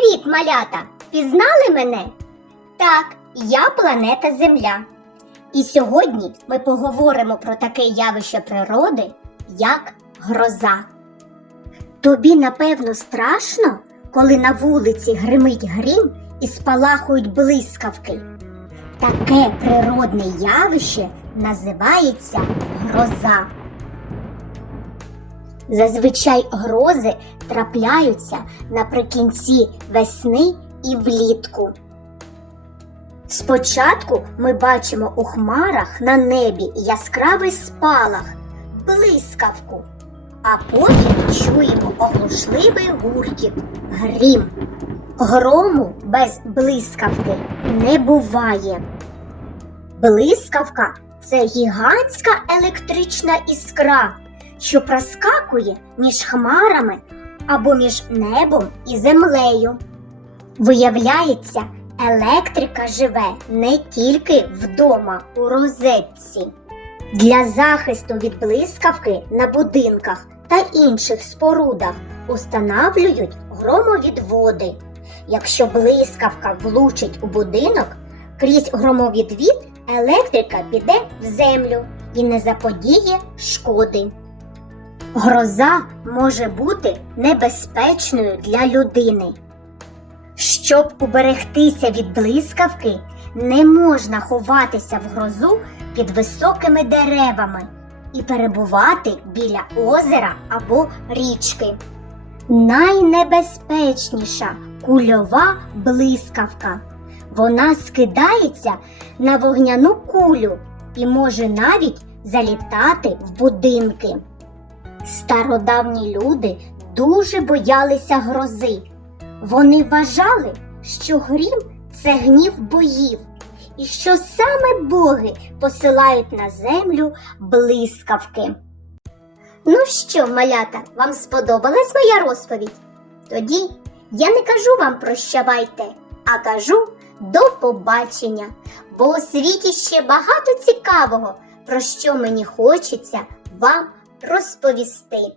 Привіт, малята! Пізнали мене? Так, я планета Земля. І сьогодні ми поговоримо про таке явище природи, як гроза. Тобі, напевно, страшно, коли на вулиці гримить грім і спалахують блискавки. Таке природне явище називається гроза. Зазвичай грози трапляються наприкінці весни і влітку. Спочатку ми бачимо у хмарах на небі яскравий спалах, блискавку, а потім чуємо оглушливий гуркіт, грім. Грому без блискавки не буває. Блискавка це гігантська електрична іскра, що проскакує між хмарами або між небом і землею. Виявляється, електрика живе не тільки вдома у розетці. Для захисту від блискавки на будинках та інших спорудах установлюють громовідводи. Якщо блискавка влучить у будинок, крізь громовідвід електрика піде в землю і не заподіє шкоди. Гроза може бути небезпечною для людини. Щоб уберегтися від блискавки, не можна ховатися в грозу під високими деревами і перебувати біля озера або річки. Найнебезпечніша кульова блискавка. Вона скидається на вогняну кулю і може навіть залітати в будинки. Стародавні люди дуже боялися грози. Вони вважали, що грім це гнів боїв, і що саме боги посилають на землю блискавки. Ну що, малята, вам сподобалась моя розповідь? Тоді я не кажу вам прощавайте, а кажу до побачення, бо у світі ще багато цікавого, про що мені хочеться вам розповісти.